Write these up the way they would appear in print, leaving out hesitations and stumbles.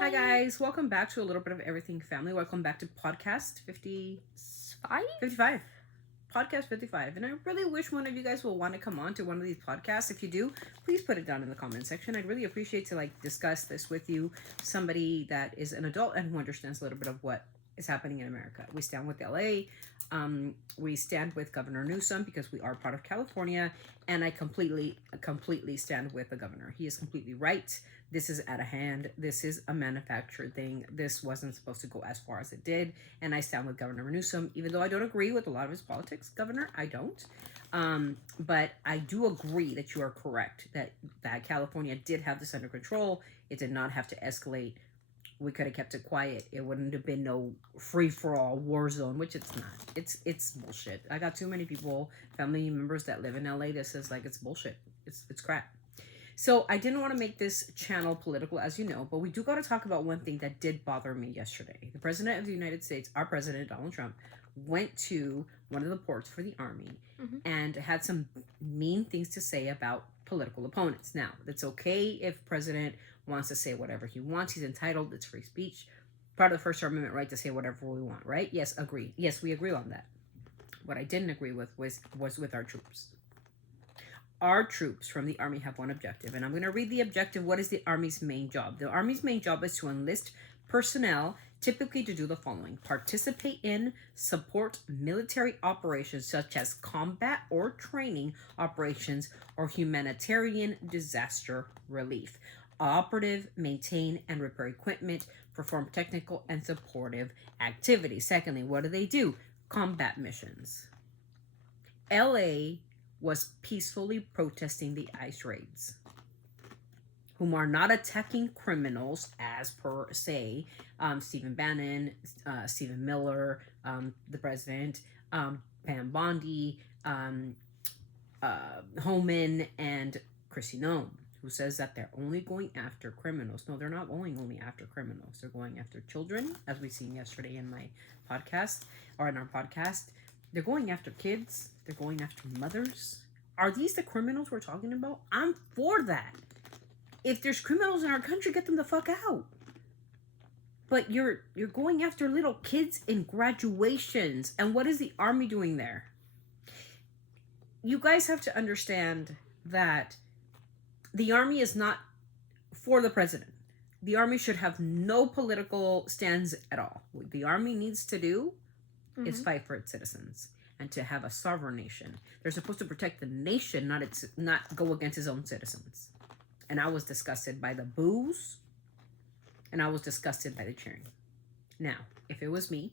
Hi guys, welcome back to a little bit of everything family. Welcome back to podcast 55. Podcast 55. And I really wish one of you guys will want to come on to one of these podcasts. If you do, please put it down in the comment section. I'd really appreciate to discuss this with you, somebody that is an adult and who understands a little bit of what is happening in America. We stand with LA. We stand with Governor Newsom because we are part of California, and I completely stand with the governor. He is completely right. This is out of hand. This is a manufactured thing. This wasn't supposed to go as far as it did, and I stand with Governor Newsom, even though I don't agree with a lot of his politics. Governor, I don't. But I do agree that you are correct that California did have this under control. It did not have to escalate. We could have kept it quiet. It wouldn't have been no free-for-all war zone, which it's not. It's bullshit. I got too many people, family members that live in LA that says it's bullshit. It's crap. So I didn't want to make this channel political, as you know, but we do got to talk about one thing that did bother me yesterday. The President of the United States, our President, Donald Trump, went to one of the ports for the Army and had some mean things to say about political opponents. Now, it's okay if President wants to say whatever he wants. He's entitled. It's free speech. Part of the First Amendment right to say whatever we want, right? Yes, agree. Yes, we agree on that. What I didn't agree with was with our troops. Our troops from the Army have one objective, and I'm going to read the objective. What is the Army's main job? The Army's main job is to enlist personnel, typically to do the following: participate in, support military operations such as combat or training operations or humanitarian disaster relief. Operative, maintain, and repair equipment, perform technical and supportive activities. Secondly, what do? Combat missions. LA was peacefully protesting the ICE raids, whom are not attacking criminals as per se. Stephen Bannon, Stephen Miller, the president, Pam Bondi, Homan, and Chrissy Nome, who says that they're only going after criminals. No, they're not going only after criminals. They're going after children, as we seen yesterday in my podcast, or in our podcast. They're going after kids. They're going after mothers. Are these the criminals we're talking about? I'm for that. If there's criminals in our country, get them the fuck out. But you're going after little kids in graduations. And what is the Army doing there? You guys have to understand that the Army is not for the president. The Army should have no political stands at all. What the Army needs to do is fight for its citizens and to have a sovereign nation. They're supposed to protect the nation, not go against its own citizens. And I was disgusted by the boos, and I was disgusted by the cheering. Now, if it was me,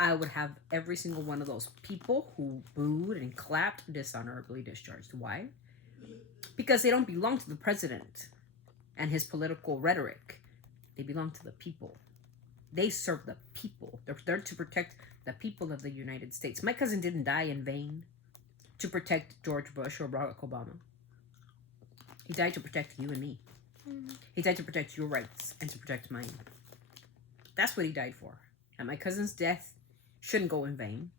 I would have every single one of those people who booed and clapped dishonorably discharged. Why? Because they don't belong to the president and his political rhetoric. They belong to the people. They serve the people. They're there to protect the people of the United States. My cousin didn't die in vain to protect George Bush or Barack Obama. He died to protect you and me. He died to protect your rights and to protect mine. That's what he died for. And my cousin's death shouldn't go in vain.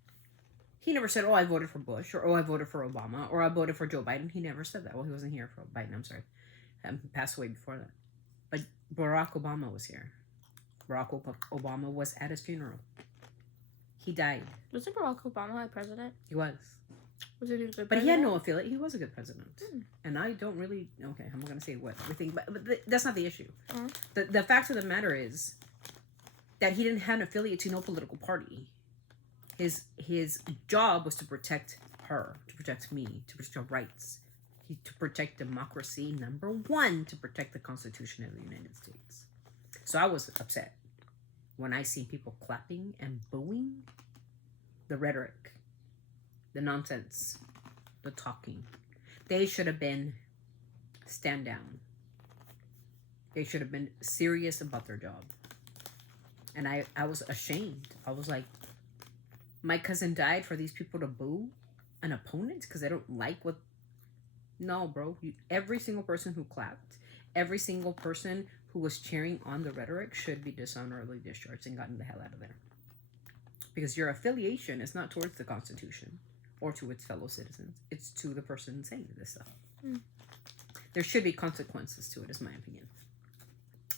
He never said, oh, I voted for Bush, or oh, I voted for Obama, or I voted for Joe Biden. He never said that. Well, he wasn't here for Biden, I'm sorry. He passed away before that. But Barack Obama was here. Barack Obama was at his funeral. He died. Wasn't Barack Obama a president? He was. Was he a good president? But he had no affiliate. He was a good president. And I don't really... Okay, I'm not going to say what we think, but that's not the issue. The fact of the matter is that he didn't have an affiliate to no political party. His job was to protect her, to protect me, to protect our rights, to protect democracy, number one, to protect the Constitution of the United States. So I was upset when I see people clapping and booing. The rhetoric, the nonsense, the talking. They should have been stand down. They should have been serious about their job. And I was ashamed. I was like, my cousin died for these people to boo an opponent because they don't like what... No, bro. Every single person who clapped, every single person who was cheering on the rhetoric should be dishonorably discharged and gotten the hell out of there. Because your affiliation is not towards the Constitution or to its fellow citizens. It's to the person saying this stuff. There should be consequences to it, is my opinion.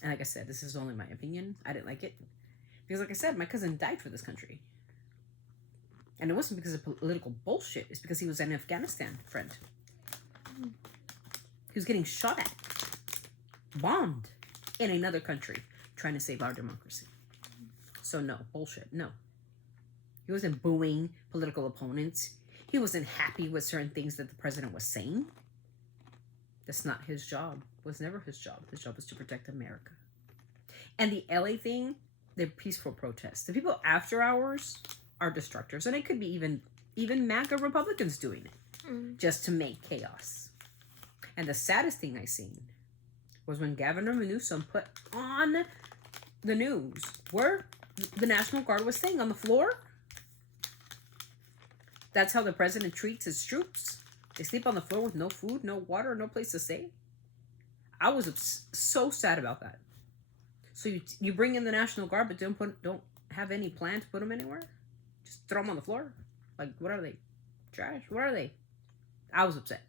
And like I said, this is only my opinion. I didn't like it. Because like I said, my cousin died for this country. And it wasn't because of political bullshit. It's because he was an Afghanistan friend. He was getting shot at, bombed in another country, trying to save our democracy. So no, bullshit, no. He wasn't booing political opponents. He wasn't happy with certain things that the president was saying. That's not his job. It was never his job. His job was to protect America. And the LA thing, they're peaceful protests. The people after hours are destructors. And it could be even MAGA Republicans doing it just to make chaos. And the saddest thing I seen was when Governor Newsom put on the news where the National Guard was staying on the floor. That's how the president treats his troops. They sleep on the floor with no food, no water, no place to stay. I was so sad about that. So you bring in the National Guard, but don't have any plan to put them anywhere. Just throw them on the floor. Like, what are they? Trash? What are they? I was upset.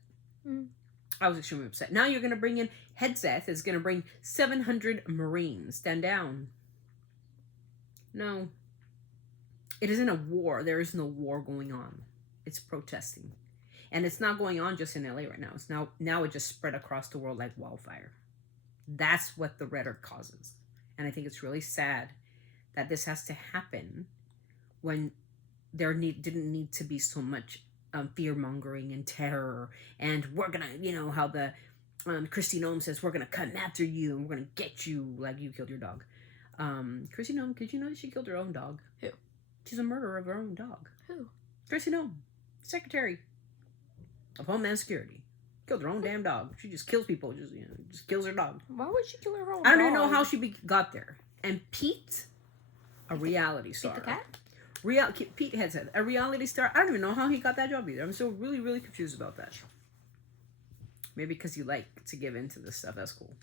I was extremely upset. Now you're going to bring in Hegseth is going to bring 700 Marines. Stand down. No. It isn't a war. There is no war going on. It's protesting. And it's not going on just in LA right now. It's now it just spread across the world like wildfire. That's what the rhetoric causes. And I think it's really sad that this has to happen when there didn't need to be so much fear-mongering and terror. And we're going to, how the Kristi Noem says, we're going to come after you and we're going to get you like you killed your dog. Kristi Noem, did you know that she killed her own dog? Who? She's a murderer of her own dog. Who? Kristi Noem, Secretary of Homeland Security. Killed her own damn dog. She just kills people. Just kills her dog. Why would she kill her own I don't dog? even know how she got there. And Pete, a reality star. Pete the cat? Pete Hegseth, a reality star. I don't even know how he got that job either. I'm still really, really confused about that. Maybe because you like to give into this stuff. That's cool.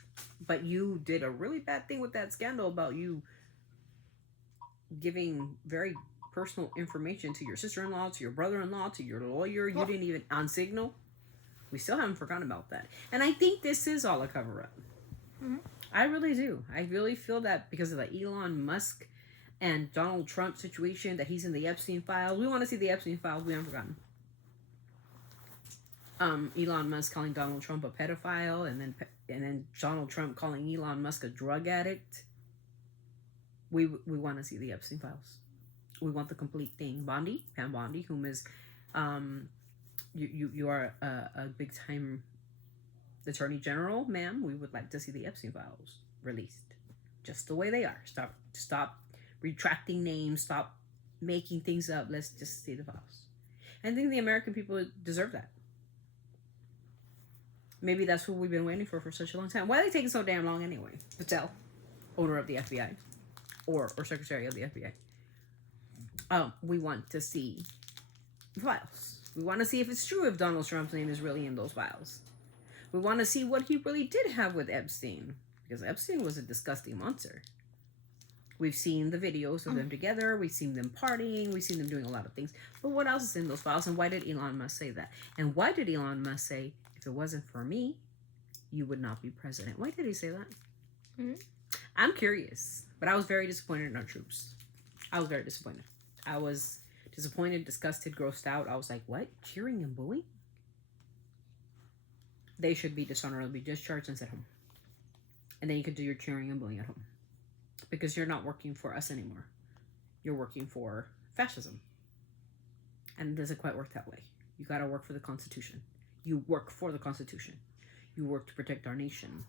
But you did a really bad thing with that scandal about you giving very personal information to your sister-in-law, to your brother-in-law, to your lawyer. You didn't even on Signal. We still haven't forgotten about that. And I think this is all a cover-up. I really do. I really feel that because of the Elon Musk and Donald Trump situation, that he's in the Epstein files. We want to see the Epstein files. We haven't forgotten. Elon Musk calling Donald Trump a pedophile, and then Donald Trump calling Elon Musk a drug addict. We want to see the Epstein files. We want the complete thing. Pam Bondi, whom is, you are a big time attorney general, ma'am. We would like to see the Epstein files released, just the way they are. Stop retracting names. Stop making things up. Let's just see the files. I think the American people deserve that. Maybe that's what we've been waiting for such a long time. Why are they taking so damn long anyway? Patel, owner of the FBI, or secretary of the FBI. We want to see the files. We want to see if it's true if Donald Trump's name is really in those files. We want to see what he really did have with Epstein, because Epstein was a disgusting monster. We've seen the videos of them together. We've seen them partying. We've seen them doing a lot of things. But what else is in those files? And why did Elon Musk say that? And why did Elon Musk say, if it wasn't for me, you would not be president? Why did he say that? I'm curious. But I was very disappointed in our troops. I was very disappointed. I was disappointed, disgusted, grossed out. I was like, what? Cheering and booing? They should be dishonorably discharged and sent home. And then you could do your cheering and booing at home. Because you're not working for us anymore. You're working for fascism. And it doesn't quite work that way. You gotta work for the Constitution. You work for the Constitution. You work to protect our nation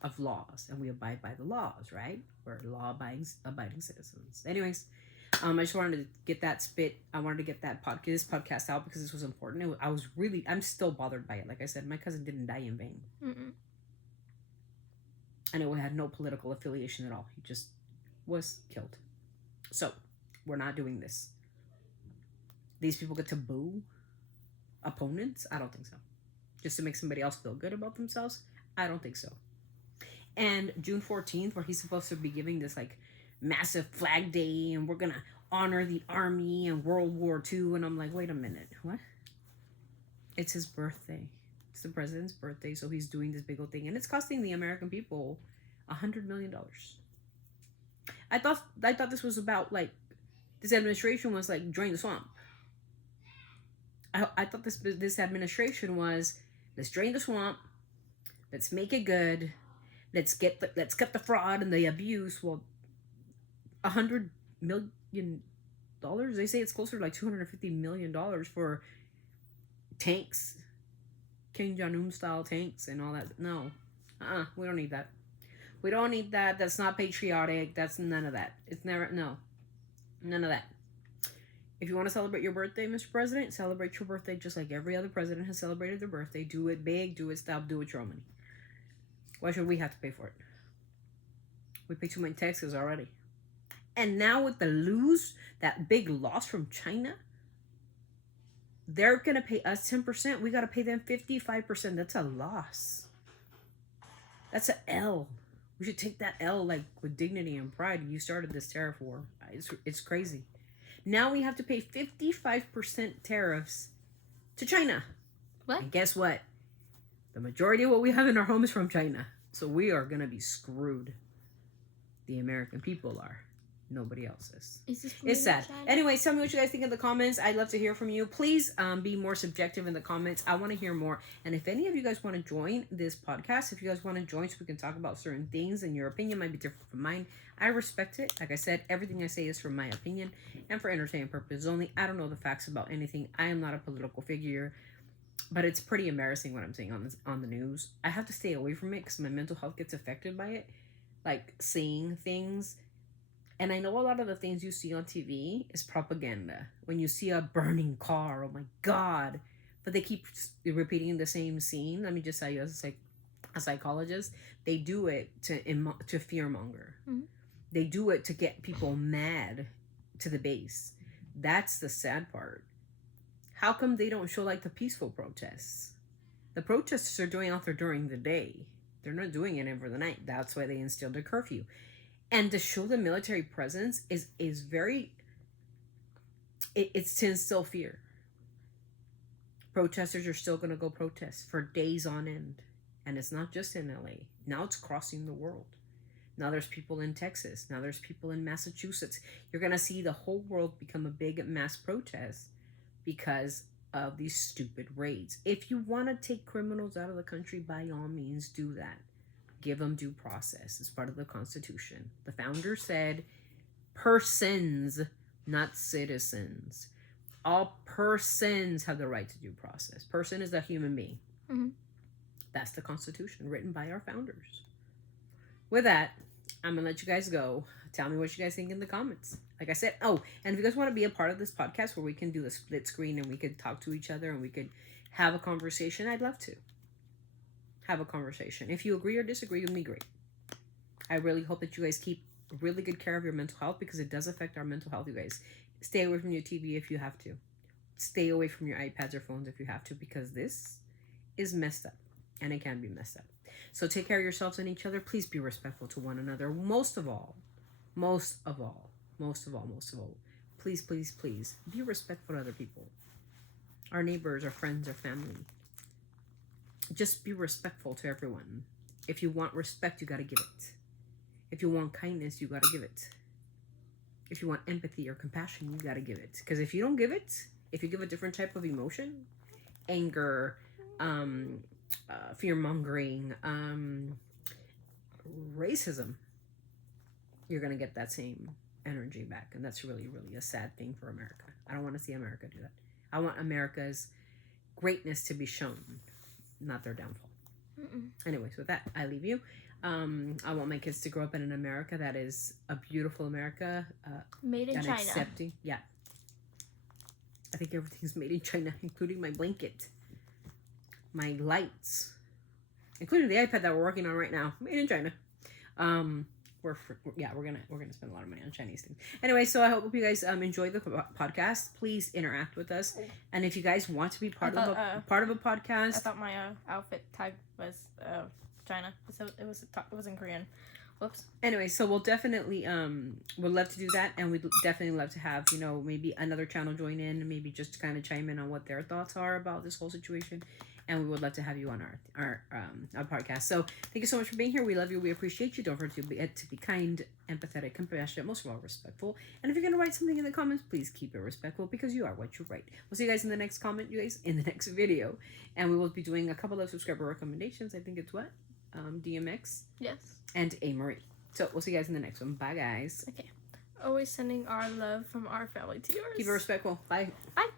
of laws. And we abide by the laws, right? We're law-abiding citizens. Anyways, I just wanted to get that spit. I wanted to get this podcast out because this was important. I'm still bothered by it. Like I said, my cousin didn't die in vain. And it had no political affiliation at all. He just was killed. So, we're not doing this. These people get to boo opponents? I don't think so. Just to make somebody else feel good about themselves? I don't think so. And June 14th, where he's supposed to be giving this like massive flag day, and we're gonna honor the army and World War II, and I'm like, wait a minute, what? It's his birthday. It's the president's birthday, so he's doing this big old thing, and it's costing the American people $100 million. I thought this was about like this administration was like drain the swamp. I thought this administration was let's drain the swamp, let's make it good, let's cut the fraud and the abuse. Well, $100 million. They say it's closer to like $250 million for tanks, King Jong-un style tanks and all that. No, we don't need that. We don't need that. That's not patriotic. That's none of that. It's never, no, none of that. If you want to celebrate your birthday, Mr. President, celebrate your birthday just like every other president has celebrated their birthday. Do it big, do it stop, do it your own money. Why should we have to pay for it? We pay too many taxes already. And now with that big loss from China, they're going to pay us 10%. We got to pay them 55%. That's a loss. That's an L. We should take that L like with dignity and pride. You started this tariff war. It's crazy. Now we have to pay 55% tariffs to China. What? And guess what? The majority of what we have in our home is from China. So we are going to be screwed. The American people are. Nobody else is. It's sad. Anyways, tell me what you guys think in the comments. I'd love to hear from you. Please be more subjective in the comments. I want to hear more. And if any of you guys want to join this podcast, if you guys want to join so we can talk about certain things and your opinion might be different from mine, I respect it. Like I said, everything I say is from my opinion and for entertainment purposes only. I don't know the facts about anything. I am not a political figure, but it's pretty embarrassing what I'm saying on the news. I have to stay away from it because my mental health gets affected by it. Like seeing things. And I know a lot of the things you see on TV is propaganda. When you see a burning car, oh my God. But they keep repeating the same scene. Let me just tell you, as a psychologist, they do it to fearmonger. Mm-hmm. They do it to get people mad to the base. That's the sad part. How come they don't show like the peaceful protests? The protesters are doing out there during the day. They're not doing it over the night. That's why they instilled a curfew. And to show the military presence is very, it's to instill fear. Protesters are still going to go protest for days on end. And it's not just in LA. Now it's crossing the world. Now there's people in Texas. Now there's people in Massachusetts. You're going to see the whole world become a big mass protest because of these stupid raids. If you want to take criminals out of the country, by all means, do that. Give them due process. It's part of the Constitution. The founder said persons, not citizens. All persons have the right to due process. Person is a human being. Mm-hmm. That's the Constitution written by our founders. With that, I'm going to let you guys go. Tell me what you guys think in the comments. Like I said, and if you guys want to be a part of this podcast where we can do the split screen and we could talk to each other and we could have a conversation, I'd love to. Have a conversation. If you agree or disagree with me, great. I really hope that you guys keep really good care of your mental health because it does affect our mental health, you guys. Stay away from your TV if you have to. Stay away from your iPads or phones if you have to because this is messed up and it can be messed up. So take care of yourselves and each other. Please be respectful to one another. Most of all, please, please, please be respectful to other people. Our neighbors, our friends, our family. Just be respectful to everyone. If you want respect, you got to give it. If you want kindness, you got to give it. If you want empathy or compassion, you got to give it. Because if you don't give it, if you give a different type of emotion, anger, fear-mongering, racism, you're going to get that same energy back. And that's really, really a sad thing for America. I don't want to see America do that. I want America's greatness to be shown. Not their downfall. Mm-mm. Anyways, with that, I leave you. I want my kids to grow up in an America that is a beautiful America. Made in China. Accepting. Yeah. I think everything's made in China, including my blanket, my lights, including the iPad that we're working on right now. Made in China. We're gonna spend a lot of money on Chinese things. Anyway, so I hope you guys enjoy the podcast. Please interact with us, and if you guys want to be part of a podcast, I thought my outfit tag was China, so it was in Korean. Whoops. Anyway, so we'll definitely would love to do that, and we'd definitely love to have maybe another channel join in, maybe just to kind of chime in on what their thoughts are about this whole situation. and we would love to have you on our podcast. So thank you so much for being here. We love you. We appreciate you. Don't forget to be kind, empathetic, compassionate, most of all respectful. And if you're gonna write something in the comments, please keep it respectful because you are what you write. We'll see you guys in the next comment, you guys, in the next video, and we will be doing a couple of subscriber recommendations. I think it's what DMX, Yes. and A Marie. So we'll see you guys in the next one. Bye, guys. Okay. Always sending our love from our family to yours. Keep it respectful. Bye. Bye.